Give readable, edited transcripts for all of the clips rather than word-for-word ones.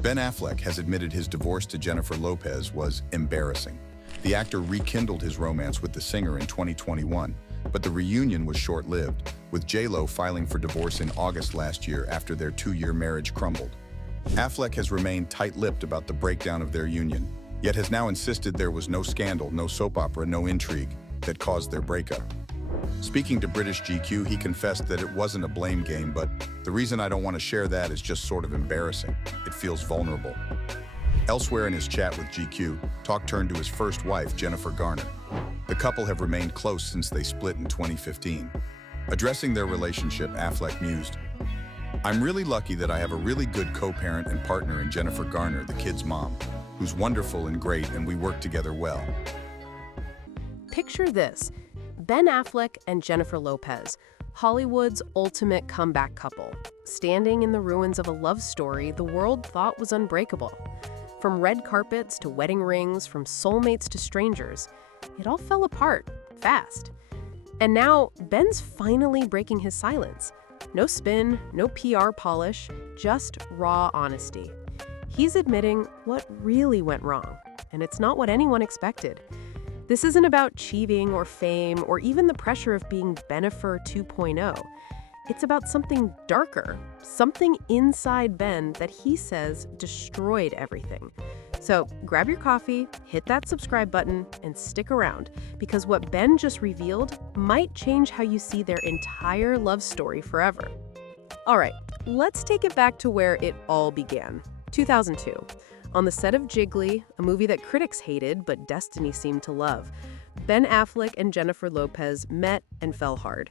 Ben Affleck has admitted his divorce to Jennifer Lopez was embarrassing. The actor rekindled his romance with the singer in 2021, but the reunion was short-lived, with J.Lo filing for divorce in August last year after their 2-year marriage crumbled. Affleck has remained tight-lipped about the breakdown of their union, yet has now insisted there was no scandal, no soap opera, no intrigue that caused their breakup. Speaking to British GQ, he confessed that it wasn't a blame game, but the reason I don't want to share that is just sort of embarrassing. It feels vulnerable. Elsewhere in his chat with GQ, talk turned to his first wife, Jennifer Garner. The couple have remained close since they split in 2015. Addressing their relationship, Affleck mused, "I'm really lucky that I have a really good co-parent and partner in Jennifer Garner, the kid's mom, who's wonderful and great, and we work together well." Picture this: Ben Affleck and Jennifer Lopez, Hollywood's ultimate comeback couple, standing in the ruins of a love story the world thought was unbreakable. From red carpets to wedding rings, from soulmates to strangers, it all fell apart, fast. And now, Ben's finally breaking his silence. No spin, no PR polish, just raw honesty. He's admitting what really went wrong, and it's not what anyone expected. This isn't about cheating or fame or even the pressure of being Bennifer 2.0. It's about something darker, something inside Ben that he says destroyed everything. So grab your coffee, hit that subscribe button, and stick around, because what Ben just revealed might change how you see their entire love story forever. All right, let's take it back to where it all began. 2002. On the set of Jiggly, a movie that critics hated but Destiny seemed to love, Ben Affleck and Jennifer Lopez met and fell hard.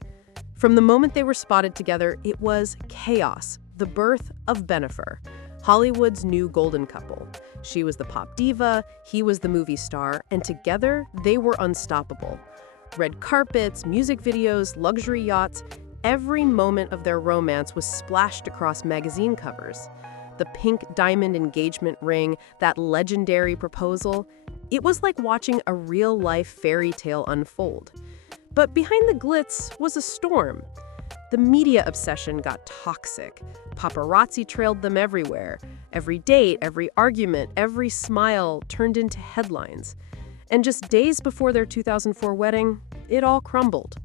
From the moment they were spotted together, it was chaos, the birth of Bennifer, Hollywood's new golden couple. She was the pop diva, he was the movie star, and together they were unstoppable. Red carpets, music videos, luxury yachts, every moment of their romance was splashed across magazine covers. The pink diamond engagement ring, that legendary proposal, it was like watching a real-life fairy tale unfold. But behind the glitz was a storm. The media obsession got toxic. Paparazzi trailed them everywhere. Every date, every argument, every smile turned into headlines. And just days before their 2004 wedding, it all crumbled.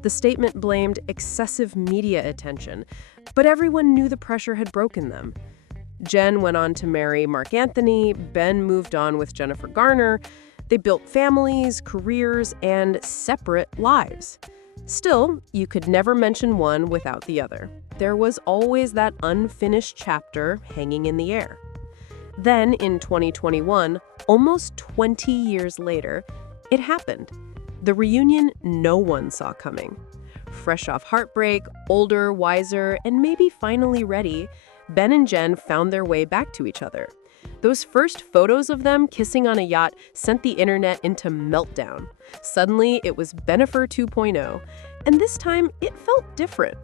The statement blamed excessive media attention, but everyone knew the pressure had broken them. Jen went on to marry Mark Anthony, Ben moved on with Jennifer Garner. They built families, careers, and separate lives. Still, you could never mention one without the other. There was always that unfinished chapter hanging in the air. Then, in 2021, almost 20 years later, it happened. The reunion no one saw coming. Fresh off heartbreak, older, wiser, and maybe finally ready, Ben and Jen found their way back to each other. Those first photos of them kissing on a yacht sent the internet into meltdown. Suddenly, it was Bennifer 2.0, and this time it felt different.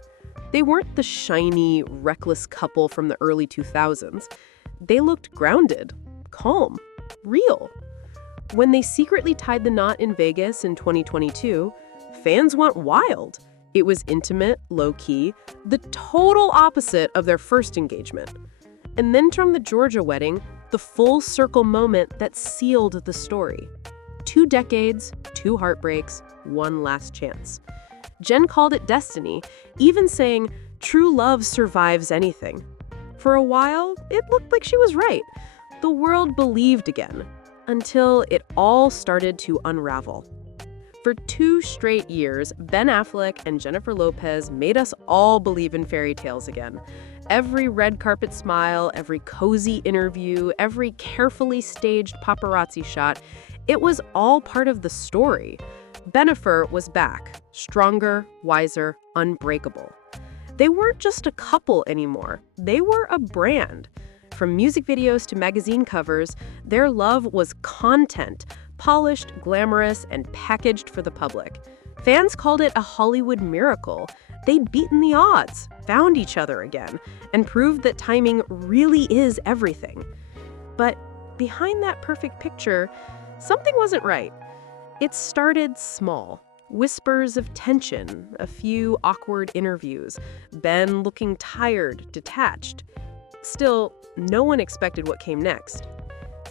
They weren't the shiny, reckless couple from the early 2000s. They looked grounded, calm, real. When they secretly tied the knot in Vegas in 2022, fans went wild. It was intimate, low-key, the total opposite of their first engagement. And then from the Georgia wedding, the full circle moment that sealed the story. 2 decades, 2 heartbreaks, 1 last chance. Jen called it destiny, even saying, "True love survives anything." For a while, it looked like she was right. The world believed again, until it all started to unravel. For 2 straight years, Ben Affleck and Jennifer Lopez made us all believe in fairy tales again. Every red carpet smile, every cozy interview, every carefully staged paparazzi shot, it was all part of the story. Bennifer was back, stronger, wiser, unbreakable. They weren't just a couple anymore. They were a brand. From music videos to magazine covers, their love was content, polished, glamorous, and packaged for the public. Fans called it a Hollywood miracle. They'd beaten the odds, found each other again, and proved that timing really is everything. But behind that perfect picture, something wasn't right. It started small. Whispers of tension, a few awkward interviews, Ben looking tired, detached. Still, no one expected what came next.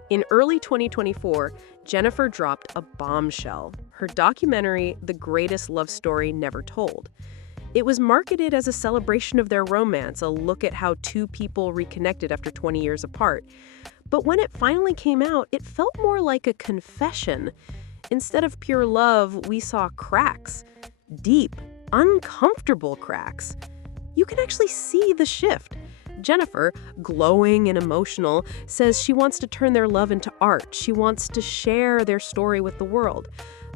In early 2024, Jennifer dropped a bombshell, her documentary, The Greatest Love Story Never Told. It was marketed as a celebration of their romance, a look at how two people reconnected after 20 years apart. But when it finally came out, it felt more like a confession. Instead of pure love, we saw cracks. Deep, uncomfortable cracks. You can actually see the shift. Jennifer, glowing and emotional, says she wants to turn their love into art. She wants to share their story with the world.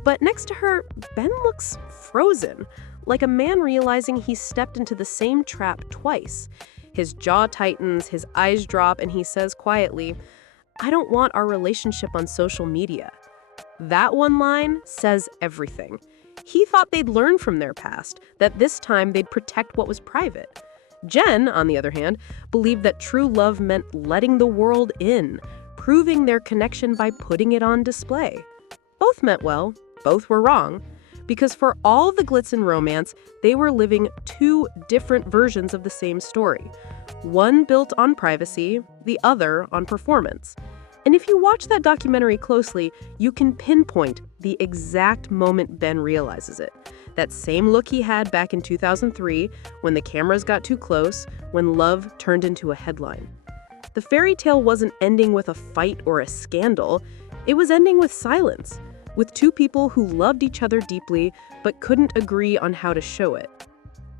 But next to her, Ben looks frozen, like a man realizing he's stepped into the same trap twice. His jaw tightens, his eyes drop, and he says quietly, "I don't want our relationship on social media." That one line says everything. He thought they'd learn from their past, that this time they'd protect what was private. Jen, on the other hand, believed that true love meant letting the world in, proving their connection by putting it on display. Both meant well, both were wrong, because for all the glitz and romance, they were living two different versions of the same story. One built on privacy, the other on performance. And if you watch that documentary closely, you can pinpoint the exact moment Ben realizes it. That same look he had back in 2003, when the cameras got too close, when love turned into a headline. The fairy tale wasn't ending with a fight or a scandal. It was ending with silence, with two people who loved each other deeply but couldn't agree on how to show it.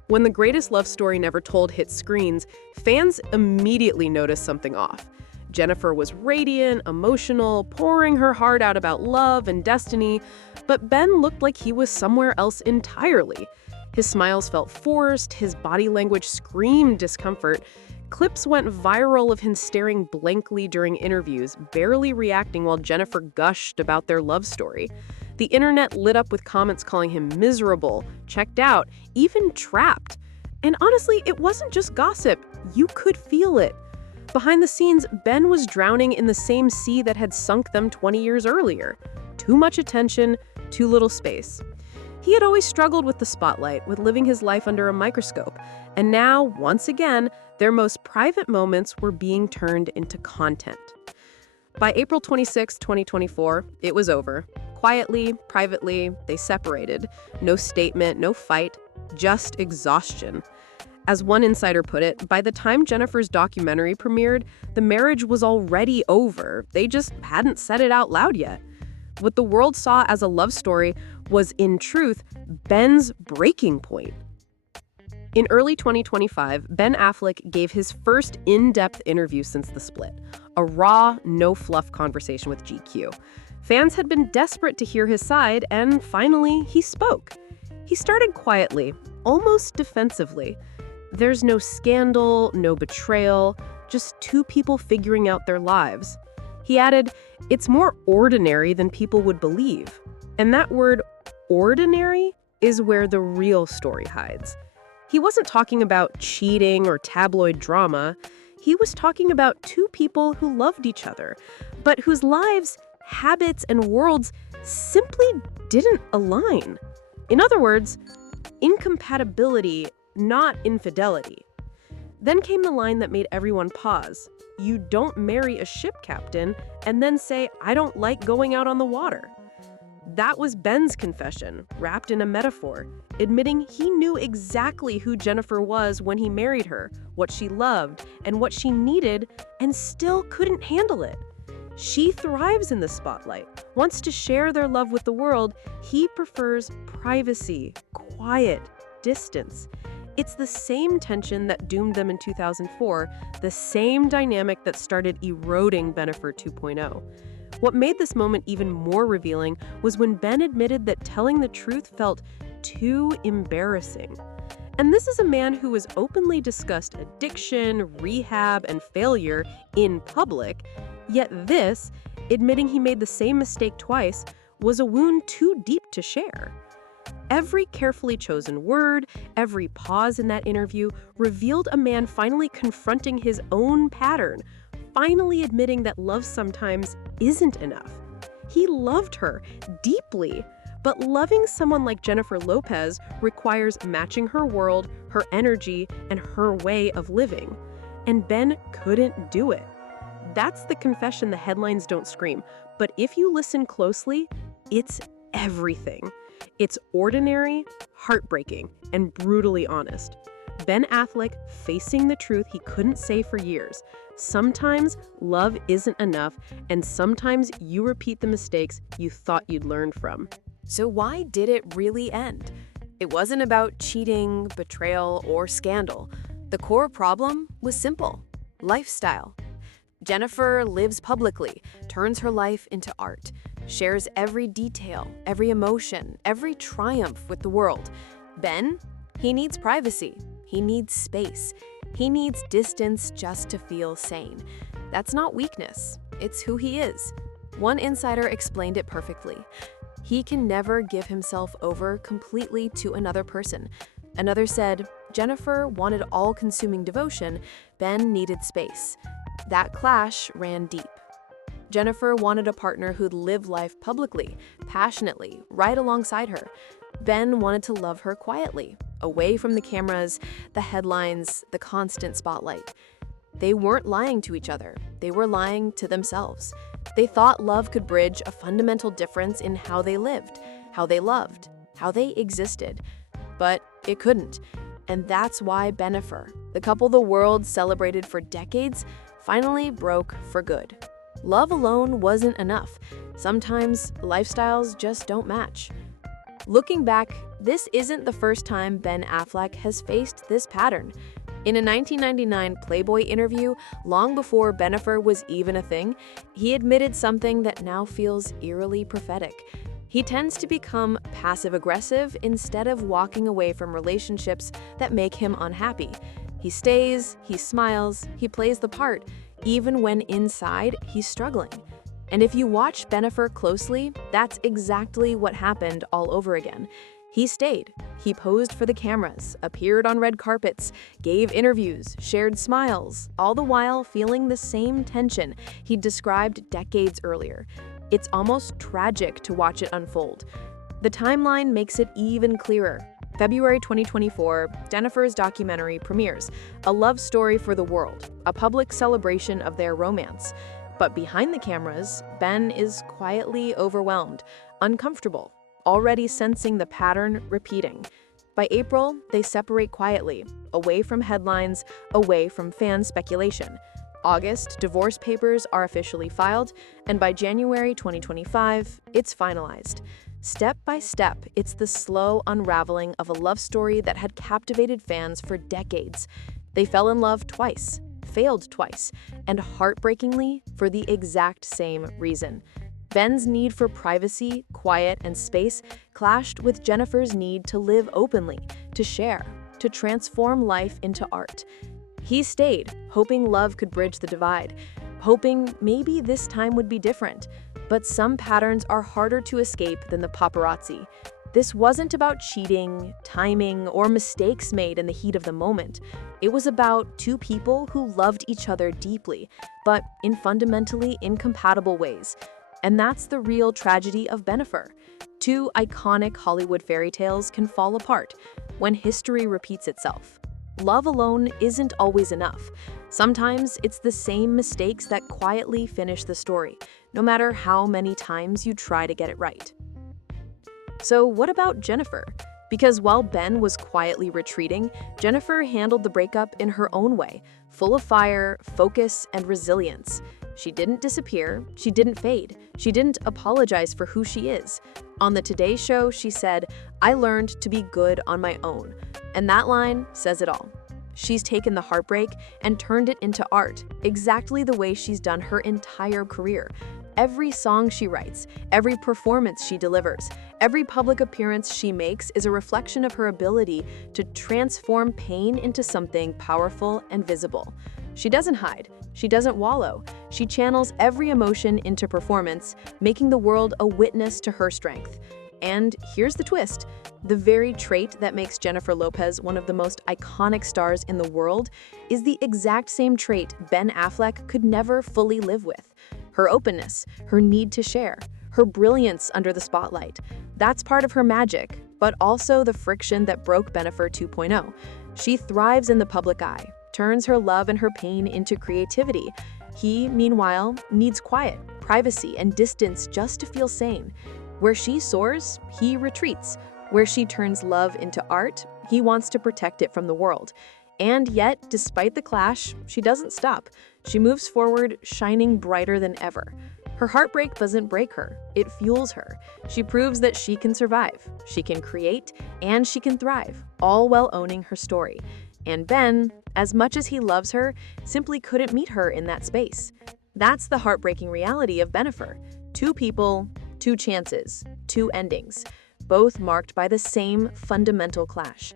When The Greatest Love Story Never Told hit screens, fans immediately noticed something off. Jennifer was radiant, emotional, pouring her heart out about love and destiny, but Ben looked like he was somewhere else entirely. His smiles felt forced, his body language screamed discomfort. Clips went viral of him staring blankly during interviews, barely reacting while Jennifer gushed about their love story. The internet lit up with comments calling him miserable, checked out, even trapped. And honestly, it wasn't just gossip. You could feel it. Behind the scenes, Ben was drowning in the same sea that had sunk them 20 years earlier. Too much attention, too little space. He had always struggled with the spotlight, with living his life under a microscope. And now, once again, their most private moments were being turned into content. By April 26, 2024, it was over. Quietly, privately, they separated. No statement, no fight, just exhaustion. As one insider put it, by the time Jennifer's documentary premiered, the marriage was already over. They just hadn't said it out loud yet. What the world saw as a love story was, in truth, Ben's breaking point. In early 2025, Ben Affleck gave his first in-depth interview since the split, a raw, no-fluff conversation with GQ. Fans had been desperate to hear his side, and finally, he spoke. He started quietly, almost defensively. There's no scandal, no betrayal, just two people figuring out their lives. He added, "It's more ordinary than people would believe." And that word, ordinary, is where the real story hides. He wasn't talking about cheating or tabloid drama. He was talking about two people who loved each other, but whose lives, habits, and worlds simply didn't align. In other words, incompatibility, not infidelity. Then came the line that made everyone pause. You don't marry a ship captain and then say, "I don't like going out on the water." That was Ben's confession, wrapped in a metaphor, admitting he knew exactly who Jennifer was when he married her, what she loved, and what she needed, and still couldn't handle it. She thrives in the spotlight, wants to share their love with the world. He prefers privacy, quiet, distance. It's the same tension that doomed them in 2004, the same dynamic that started eroding Bennifer 2.0. What made this moment even more revealing was when Ben admitted that telling the truth felt too embarrassing. And this is a man who has openly discussed addiction, rehab, and failure in public, yet this, admitting he made the same mistake twice, was a wound too deep to share. Every carefully chosen word, every pause in that interview revealed a man finally confronting his own pattern, finally admitting that love sometimes isn't enough. He loved her deeply, but loving someone like Jennifer Lopez requires matching her world, her energy, and her way of living. and Ben couldn't do it. That's the confession the headlines don't scream, but if you listen closely, it's everything. It's ordinary, heartbreaking, and brutally honest. Ben Affleck facing the truth he couldn't say for years. Sometimes love isn't enough, and sometimes you repeat the mistakes you thought you'd learned from. So why did it really end? It wasn't about cheating, betrayal, or scandal. The core problem was simple: lifestyle. Jennifer lives publicly, turns her life into art, shares every detail, every emotion, every triumph with the world. Ben, he needs privacy. He needs space. He needs distance just to feel sane. That's not weakness. It's who he is. One insider explained it perfectly. He can never give himself over completely to another person. Another said, Jennifer wanted all-consuming devotion, Ben needed space. That clash ran deep. Jennifer wanted a partner who'd live life publicly, passionately, right alongside her. Ben wanted to love her quietly, away from the cameras, the headlines, the constant spotlight. They weren't lying to each other. They were lying to themselves. They thought love could bridge a fundamental difference in how they lived, how they loved, how they existed. But it couldn't. And that's why Bennifer, the couple the world celebrated for decades, finally broke for good. Love alone wasn't enough. Sometimes lifestyles just don't match. Looking back, this isn't the first time Ben Affleck has faced this pattern. In a 1999 Playboy interview, long before Bennifer was even a thing, he admitted something that now feels eerily prophetic. He tends to become passive-aggressive instead of walking away from relationships that make him unhappy. He stays, he smiles, he plays the part, even when inside he's struggling. And if you watch Bennifer closely, that's exactly what happened all over again. He stayed. He posed for the cameras, appeared on red carpets, gave interviews, shared smiles, all the while feeling the same tension he'd described decades earlier. It's almost tragic to watch it unfold. The timeline makes it even clearer. February 2024, Jennifer's documentary premieres, a love story for the world, a public celebration of their romance. But behind the cameras, Ben is quietly overwhelmed, uncomfortable, already sensing the pattern repeating. By April, they separate quietly, away from headlines, away from fan speculation. August, divorce papers are officially filed, and by January 2025, it's finalized. Step by step, it's the slow unraveling of a love story that had captivated fans for decades. They fell in love twice, failed twice, and heartbreakingly, for the exact same reason. Ben's need for privacy, quiet, and space clashed with Jennifer's need to live openly, to share, to transform life into art. He stayed, hoping love could bridge the divide, hoping maybe this time would be different. But some patterns are harder to escape than the paparazzi. This wasn't about cheating, timing, or mistakes made in the heat of the moment. It was about two people who loved each other deeply, but in fundamentally incompatible ways. And that's the real tragedy of Bennifer. Two iconic Hollywood fairy tales can fall apart when history repeats itself. Love alone isn't always enough. Sometimes it's the same mistakes that quietly finish the story, no matter how many times you try to get it right. So what about Jennifer? Because while Ben was quietly retreating, Jennifer handled the breakup in her own way, full of fire, focus, and resilience. She didn't disappear, she didn't fade, she didn't apologize for who she is. On the Today Show, she said, "I learned to be good on my own." And that line says it all. She's taken the heartbreak and turned it into art, exactly the way she's done her entire career. Every song she writes, every performance she delivers, every public appearance she makes is a reflection of her ability to transform pain into something powerful and visible. She doesn't hide, she doesn't wallow, she channels every emotion into performance, making the world a witness to her strength. And here's the twist. The very trait that makes Jennifer Lopez one of the most iconic stars in the world is the exact same trait Ben Affleck could never fully live with. Her openness, her need to share, her brilliance under the spotlight. That's part of her magic, but also the friction that broke Bennifer 2.0. She thrives in the public eye, turns her love and her pain into creativity. He, meanwhile, needs quiet, privacy, and distance just to feel sane. Where she soars, he retreats. Where she turns love into art, he wants to protect it from the world. And yet, despite the clash, she doesn't stop. She moves forward, shining brighter than ever. Her heartbreak doesn't break her, it fuels her. She proves that she can survive, she can create, and she can thrive, all while owning her story. And Ben, as much as he loves her, simply couldn't meet her in that space. That's the heartbreaking reality of Bennifer. Two people, two chances, two endings, both marked by the same fundamental clash.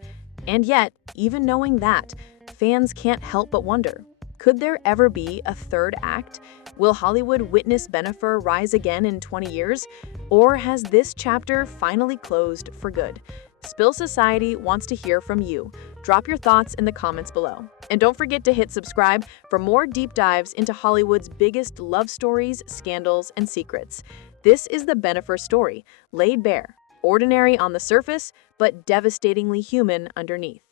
And yet, even knowing that, fans can't help but wonder, could there ever be a third act? Will Hollywood witness Bennifer rise again in 20 years? Or has this chapter finally closed for good? Spill Society wants to hear from you. Drop your thoughts in the comments below. And don't forget to hit subscribe for more deep dives into Hollywood's biggest love stories, scandals, and secrets. This is the Bennifer story, laid bare, ordinary on the surface, but devastatingly human underneath.